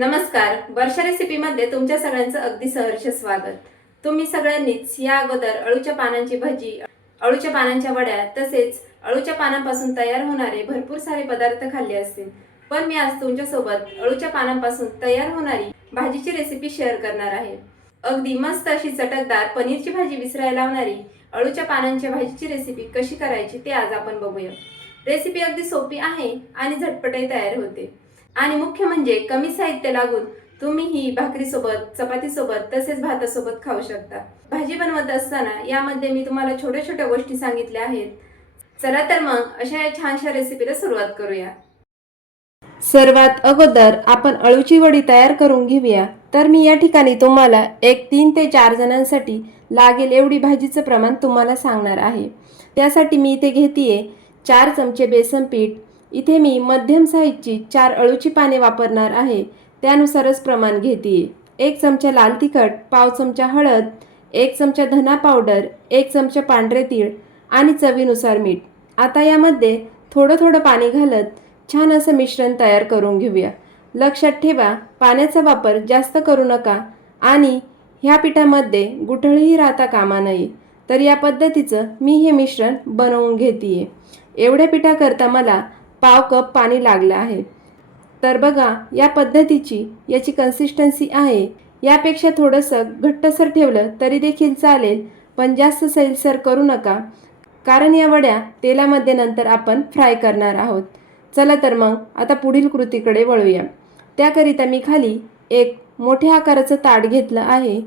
नमस्कार. वर्षा रेसिपीमध्ये तुमच्या सगळ्यांचं अगदी सहर्ष स्वागत. तुम्ही सगळ्यांनीच या अगोदर अळूच्या पानांची भजी अळूच्या पानांच्या वड्या तसेच अळूच्या पानांपासून तयार होणारे भरपूर सारे पदार्थ खाल्ले असतील. पण मी आज तुमच्यासोबत अळूच्या पानांपासून तयार होणारी भाजीची रेसिपी शेअर करणार आहे. अगदी मस्त अशी चटकदार पनीरची भाजी विसरायला लावणारी अळूच्या पानांच्या भाजीची रेसिपी कशी करायची ते आज आपण बघूया. रेसिपी अगदी सोपी आहे आणि झटपटही तयार होते. आणि मुख्य म्हणजे कमी साहित्य लागून तुम्ही ही भाकरीसोबत चपातीसोबत तसेच भातासोबत खाऊ शकता. भाजी बनवत असताना यामध्ये मी तुम्हाला छोट्या छोट्या गोष्टी सांगितल्या आहेत. चला तर मग अशा या छानशा रेसिपीला सुरुवात करूया. सर्वात अगोदर आपण अळूची वडी तयार करून घेऊया. तर मी या ठिकाणी तुम्हाला एक तीन ते चार जणांसाठी लागेल एवढी भाजीचं प्रमाण तुम्हाला सांगणार आहे. त्यासाठी मी इथे घेतीये चार चमचे बेसन पीठ इथे मी मध्यम साईजची चार अळूची पाने वापरणार आहे. त्यानुसारच प्रमाण घेते. एक चमचा लाल तिखट पाव चमचा हळद एक चमचा धना पावडर एक चमचा पांढरे तीळ आणि चवीनुसार मीठ. आता यामध्ये थोडं थोडं पाणी घालत छान असं मिश्रण तयार करून घेऊया. लक्षात ठेवा पाण्याचा वापर जास्त करू नका आणि ह्या पिठामध्ये गुठळीही राहता कामा नये. तर या पद्धतीचं मी हे मिश्रण बनवून घेते एवढ्या पिठाकरता मला पाव कप पाणी लागलं आहे. तर बघा या पद्धतीची याची कन्सिस्टन्सी आहे. यापेक्षा थोडंसं घट्टसर ठेवलं तरी देखील चालेल पण जास्त सैलसर करू नका कारण या वड्या तेलामध्ये नंतर आपण फ्राय करणार आहोत. चला तर मग आता पुढील कृतीकडे वळूया. त्याकरिता मी खाली एक मोठ्या आकाराचं ताट घेतलं आहे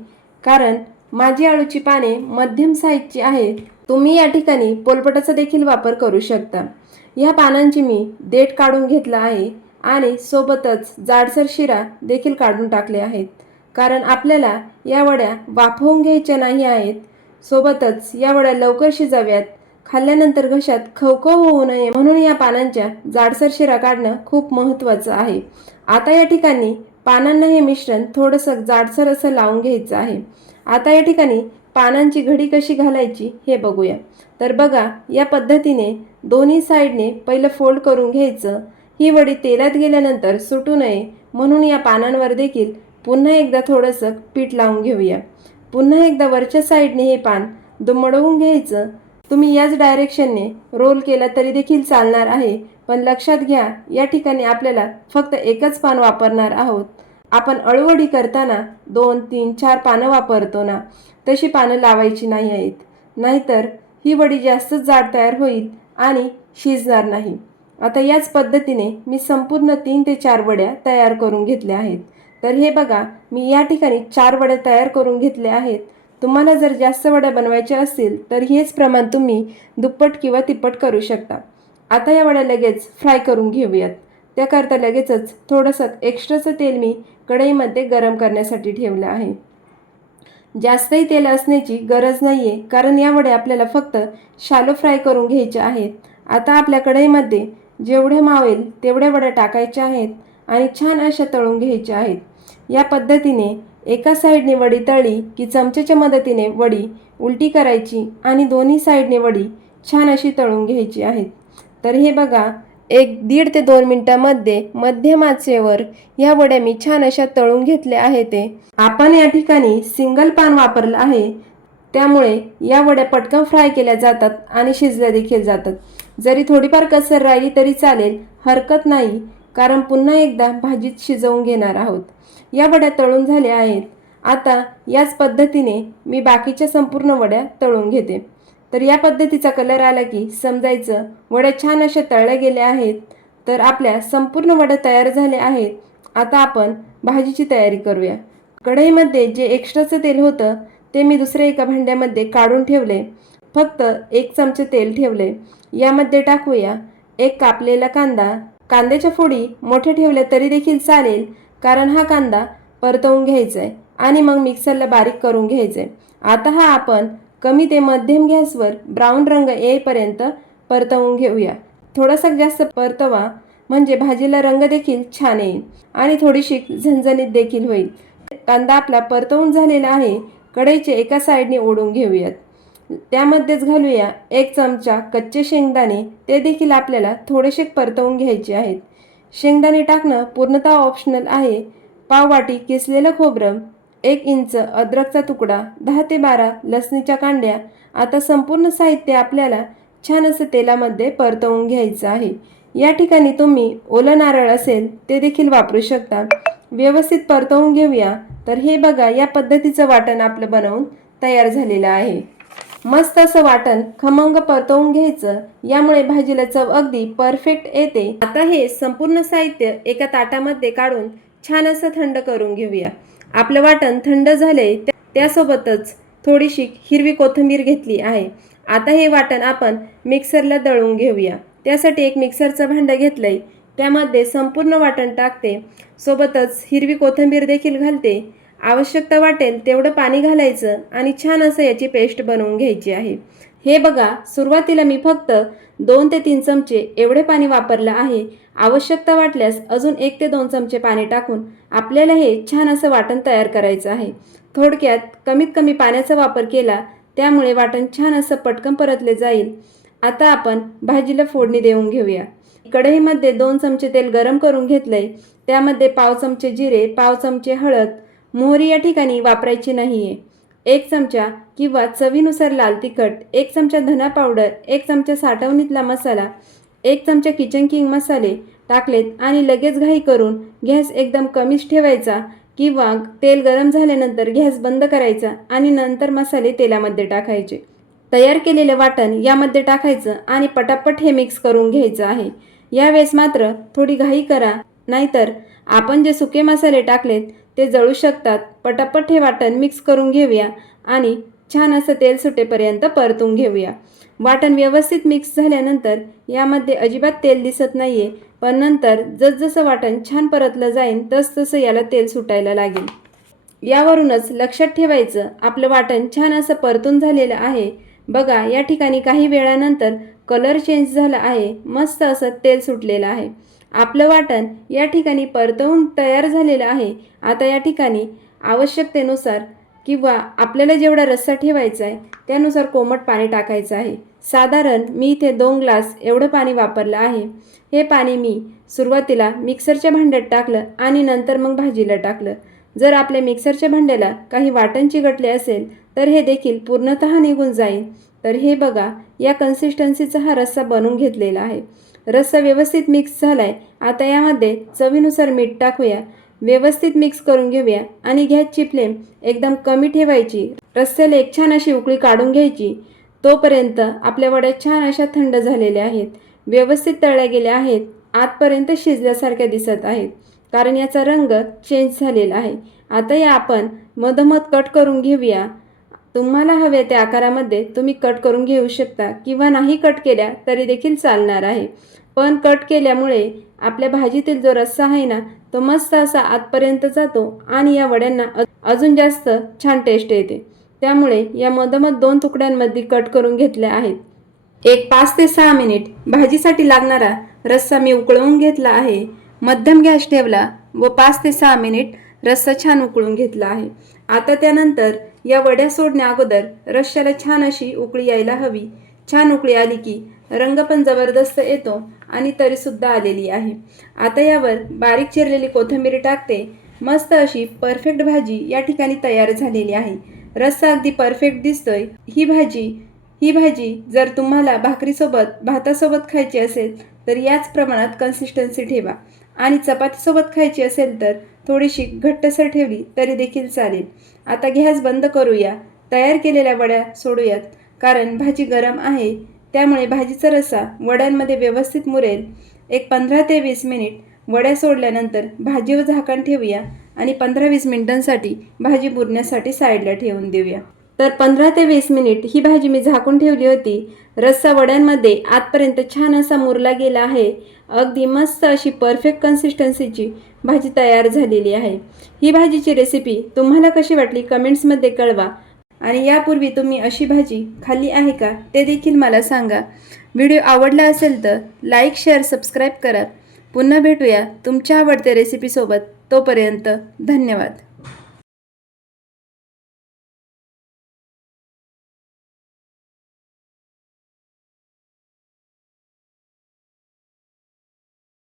कारण माझी आळूची पाने मध्यम साईजची आहेत. तुम्ही या ठिकाणी पोलपटाचा देखील वापर करू शकता. ह्या पानांची मी देठ काढून घेतला आहे आणि सोबतच जाडसर शिरा देखील काढून टाकले आहेत. कारण आपल्याला या वड्या वाफवून घ्यायच्या नाही आहेत. सोबतच या वड्या लवकर शिजाव्यात. खाल्ल्यानंतर घशात खवखव होऊ नये म्हणून या पानांच्या जाडसर शिरा काढणं खूप महत्त्वाचं आहे. आता या ठिकाणी पानांना हे मिश्रण थोडंसं जाडसर असं लावून घ्यायचं आहे. आता या ठिकाणी पानांची घडी कशी घालायची हे बघूया. तर बघा या पद्धतीने दोन्ही साईडने पहिलं फोल्ड करून घ्यायचं. ही वडी तेलात गेल्यानंतर सुटू नये म्हणून या पानांवर देखील पुन्हा एकदा थोडंसं पीठ लावून घेऊया. पुन्हा एकदा वरच्या साईडने हे पान दुमडवून घ्यायचं. तुम्ही याच डायरेक्शनने रोल केला तरी देखील चालणार आहे पण लक्षात घ्या या ठिकाणी आपल्याला फक्त एकच पान वापरणार आहोत. आपण अळूवडी करताना दोन तीन चार पानं वापरतो ना तशी पानं लावायची नाही आहेत. नाहीतर ही वडी जास्तच जाड तयार होईल. आणि शिजणार नाही. आता याच पद्धतीने मी संपूर्ण तीन ते चार वड्या तयार करून घेतल्या आहेत. तर हे बघा मी या ठिकाणी चार वड्या तयार करून घेतल्या आहेत. तुम्हाला जर जास्त वड्या बनवायच्या असतील तर हेच प्रमाण तुम्ही दुप्पट किंवा तिप्पट करू शकता. आता या वड्या लगेच फ्राय करून घेऊयात. त्याकरता लगेचच थोडंसं एक्स्ट्राचं तेल मी कढईमध्ये गरम करण्यासाठी ठेवलं आहे. जास्तही तेल असण्याची गरज नाही आहे कारण या वड्या आपल्याला फक्त शालो फ्राय करून घ्यायच्या आहेत. आता आपल्या कढईमध्ये जेवढे मावेल तेवढ्या वड्या टाकायच्या आहेत आणि छान अशा तळून घ्यायच्या आहेत. या पद्धतीने एका साईडने वडी तळली की चमच्याच्या मदतीने वडी उलटी करायची आणि दोन्ही साईडने वडी छान अशी तळून घ्यायची आहेत. तर हे बघा एक दीड ते दोन मिनटामध्ये मध्यम आचेवर ह्या वड्या मी छान अशा तळून घेतल्या आहे ते. आपण या ठिकाणी सिंगल पान वापरलं आहे. त्यामुळे या वड्या पटकन फ्राय केल्या जातात आणि शिजल्या देखील जातात. जरी थोडीफार कसर राहिली तरी चालेल हरकत नाही कारण पुन्हा एकदा भाजीत शिजवून घेणार आहोत. या वड्या तळून झाल्या आहेत. आता याच पद्धतीने मी बाकीच्या संपूर्ण वड्या तळून घेते. तर या पद्धतीचा कलर आला की समजायचं. वड्या छान अशा तळल्या गेल्या आहेत. तर आपल्या संपूर्ण वड्या तयार झाल्या आहेत. आता आपण भाजीची तयारी करूया. कढईमध्ये जे एक्स्ट्राचं तेल होतं ते मी दुसऱ्या एका भांड्यामध्ये काढून ठेवले. फक्त एक चमचे तेल ठेवले. यामध्ये टाकूया एक कापलेला कांदा. कांद्याच्या फोडी मोठ्या ठेवल्या तरी देखील चालेल कारण हा कांदा परतवून घ्यायचा आहे आणि मग मिक्सरला बारीक करून घ्यायचं आहे आता हा आपण कमी ते मध्यम गॅसवर ब्राऊन रंग येईपर्यंत परतवून घेऊया. थोडासा जास्त परतवा म्हणजे भाजीला रंग देखील छान येईल आणि थोडीशी झणझणीत देखील होईल. कांदा आपला परतवून झालेला आहे. कढईचे एका साईडने ओढून घेऊयात. त्यामध्येच घालूया एक चमचा कच्चे शेंगदाणे. ते देखील आपल्याला थोडेसे परतवून घ्यायचे आहेत. शेंगदाणे टाकणं पूर्णतः ऑप्शनल आहे. पाववाटी किसलेलं खोबरं एक इंच अद्रकचा तुकडा दहा ते बारा लसणीच्या कांड्या आता संपूर्ण साहित्य आपल्याला छान असं तेलामध्ये परतवून घ्यायचं आहे. या ठिकाणी तुम्ही ओलं नारळ असेल ते देखील वापरू शकता. व्यवस्थित परतवून घेऊया. तर हे बघा या पद्धतीचं वाटण आपलं बनवून तयार झालेलं आहे. मस्त असं वाटण खमंग परतवून घ्यायचं. यामुळे भाजीला चव अगदी परफेक्ट येते. आता हे संपूर्ण साहित्य एका ताटामध्ये काढून छान असं थंड करून घेऊया. आपलं वाटण थंड झाले त्यासोबतच थोडीशी हिरवी कोथिंबीर घेतली आहे. आता हे वाटण आपण मिक्सरला दळून घेऊया. त्यासाठी एक मिक्सरचं भांडं घेतलंय. त्यामध्ये संपूर्ण वाटण टाकते. सोबतच हिरवी कोथिंबीर देखील घालते. आवश्यकता वाटेल तेवढं पाणी घालायचं आणि छान असं याची पेस्ट बनवून घ्यायची आहे. हे बघा सुरुवातीला मी फक्त दोन ते तीन चमचे एवढे पाणी वापरलं आहे. आवश्यकता वाटल्यास अजून एक ते दोन चमचे पाणी टाकून आपल्याला हे छान असं वाटण तयार करायचं आहे. थोडक्यात कमीत कमी पाण्याचा वापर केला त्यामुळे वाटण छान असं पटकन परतले जाईल. आता आपण भाजीला फोडणी देऊन घेऊया. कढईमध्ये दोन चमचे तेल गरम करून घेतलंय. त्यामध्ये पाव चमचे जिरे पाव चमचे हळद. मोहरी या ठिकाणी वापरायची नाही आहे एक चमचा किंवा चवीनुसार लाल तिखट एक चमचा धना पावडर एक चमचा साठवणीतला मसाला एक चमचा किचन किंग मसाले टाकलेत आणि लगेच घाई करून गॅस एकदम कमीच ठेवायचा किंवा तेल गरम झाल्यानंतर गॅस बंद करायचा आणि नंतर मसाले तेलामध्ये टाकायचे. तयार केलेले वाटण यामध्ये टाकायचं आणि पटापट हे मिक्स करून घ्यायचं आहे. यावेळेस मात्र थोडी घाई करा नाहीतर आपण जे सुके मसाले टाकलेत ते जळू शकतात. पटापट हे वाटण मिक्स करून घेऊया आणि छान असं तेल सुटेपर्यंत परतून घेऊया. वाटण व्यवस्थित मिक्स झाल्यानंतर यामध्ये अजिबात तेल दिसत नाही आहे पण नंतर जसजसं वाटण छान परतलं जाईल तसतसं याला तेल सुटायला लागेल. यावरूनच लक्षात ठेवायचं आपलं वाटण छान असं परतून झालेलं आहे. बघा या ठिकाणी काही वेळानंतर कलर चेंज झाला आहे. मस्त असं तेल सुटलेलं आहे. आपलं वाटण या ठिकाणी परतवून तयार झालेलं आहे. आता या ठिकाणी आवश्यकतेनुसार किंवा आपल्याला जेवढा रस्सा ठेवायचा आहे त्यानुसार कोमट पाणी टाकायचं आहे. साधारण मी इथे दोन ग्लास एवढं पाणी वापरलं आहे. हे पाणी मी सुरुवातीला मिक्सरच्या भांड्यात टाकलं आणि नंतर मग भाजीला टाकलं. जर आपल्या मिक्सरच्या भांड्याला काही वाटण चिकटले असेल तर हे देखील पूर्णतः निघून जाईल. तर हे बघा या कन्सिस्टन्सीचा हा रस्सा बनवून घेतलेला आहे. रस्सा व्यवस्थित मिक्स झाला आहे आता यामध्ये चवीनुसार मीठ टाकूया. व्यवस्थित मिक्स करून घेऊया आणि गॅसची फ्लेम एकदम कमी ठेवायची. रस्स्याला एक छान अशी उकळी काढून घ्यायची. तोपर्यंत आपल्या वड्या छान अशा थंड झालेल्या आहेत. व्यवस्थित तळल्या गेल्या आहेत. आतपर्यंत शिजल्यासारख्या दिसत आहेत. कारण याचा रंग चेंज झालेला आहे. आता या आपण मधोमध कट करून घेऊया. तुम्हाला हवे त्या आकारामध्ये तुम्ही कट करून घेऊ शकता किंवा नाही कट केल्या तरी देखील चालणार आहे. पण कट केल्यामुळे आपल्या भाजीतील जो रस्सा आहे ना तो मस्त असा आतपर्यंत जातो आणि या वड्यांना अजून जास्त छान टेस्ट येते. त्यामुळे या मधोमध दोन तुकड्यांमध्ये कट करून घेतल्या आहेत. एक पाच ते सहा मिनिट भाजीसाठी लागणारा रस्सा मी उकळवून घेतला आहे. मध्यम गॅस ठेवला व पाच ते सहा मिनिट रस्सा छान उकळून घेतला आहे. आता त्यानंतर या वड्या सोडण्या अगोदर रश्श्याला छान अशी उकळी यायला हवी. छान उकळी आली की रंग पण जबरदस्त येतो आणि तरीसुद्धा आलेली आहे. आता यावर बारीक चिरलेली कोथिंबीर टाकते. मस्त अशी परफेक्ट भाजी या ठिकाणी तयार झालेली आहे. रस्सा अगदी परफेक्ट दिसतोय. ही भाजी ही भाजी जर तुम्हाला भाकरीसोबत भातासोबत खायची असेल तर याच प्रमाणात कन्सिस्टन्सी ठेवा. आणि चपातीसोबत खायची असेल तर थोडीशी घट्टसर ठेवली तरी देखील चालेल. आता गॅस बंद करूया. तयार केलेल्या वड्या सोडूयात. कारण भाजी गरम आहे. त्यामुळे भाजीचा रस्सा वड्यांमध्ये व्यवस्थित मुरेल. एक पंधरा ते वीस मिनिट वड्या सोडल्यानंतर भाजीवर झाकण ठेवूया आणि पंधरा वीस मिनिटांसाठी भाजी मुरण्यासाठी साईडला ठेवून देऊया. तर पंधरा ते वीस मिनिट ही भाजी मी झाकून ठेवली होती. रस्सा वड्यांमध्ये आतपर्यंत छान असा मुरला गेला आहे. अगदी मस्त अशी परफेक्ट कन्सिस्टन्सीची भाजी तयार झालेली आहे. ही भाजीची रेसिपी तुम्हाला कशी वाटली कमेंट्समध्ये कळवा. आणि यापूर्वी तुम्ही अशी भाजी खाल्ली आहे का ते देखील मला सांगा. व्हिडिओ आवडला असेल तर लाईक शेअर सबस्क्राईब करा. पुन्हा भेटूया तुमच्या आवडत्या रेसिपीसोबत तोपर्यंत धन्यवाद.